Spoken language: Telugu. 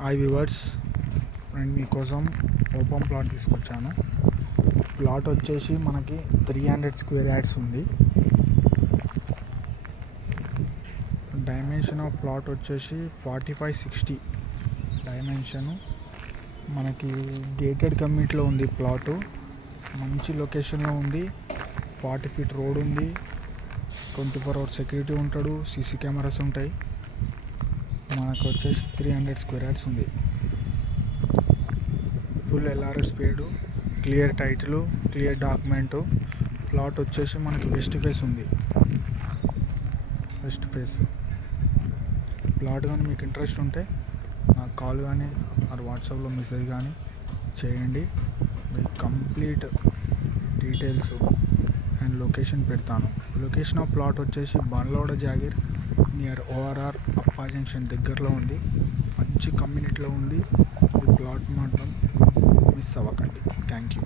హాయ్ వ్యూవర్స్, నేను మీకోసం ఓపెన్ ప్లాట్ తీసుకొచ్చాను. ప్లాట్ వచ్చేసి మనకి 300 స్క్వేర్ యార్డ్స్ ఉంది. డైమెన్షన్ ఆఫ్ ప్లాట్ వచ్చేసి 45-60 డైమెన్షను. మనకి గేటెడ్ కమ్యూనిటీలో ఉంది ప్లాటు. మంచి లొకేషన్లో ఉంది. 40 feet రోడ్ ఉంది. 24 hours సెక్యూరిటీ ఉంటాడు. సీసీ కెమెరాస్ ఉంటాయి. మనకు వచ్చేసి 300 స్క్వేర్ యార్డ్స్ ఉంది. Full LRS paid, clear title, clear document. Plot వచ్చేసి మనకి వెస్ట్ ఫేస్ ఉంది. వెస్ట్ ఫేస్ ప్లాట్ కానీ మీకు ఇంట్రెస్ట్ ఉంటే నాకు కాల్ కానీ వాట్సాప్లో మెసేజ్ కానీ చేయండి. మీకు కంప్లీట్ డీటెయిల్స్ అండ్ లొకేషన్ పెడతాను. లొకేషన్ ఆఫ్ ప్లాట్ వచ్చేసి బండ్లవాడ జాగీర్ నియర్ ఓఆర్ఆర్ అప్పా జంక్షన్ దగ్గరలో ఉంది. మంచి కమ్యూనిటీలో ఉంది. ఈ ప్లాట్ మాత్రం మిస్ అవ్వకండి. Thank you.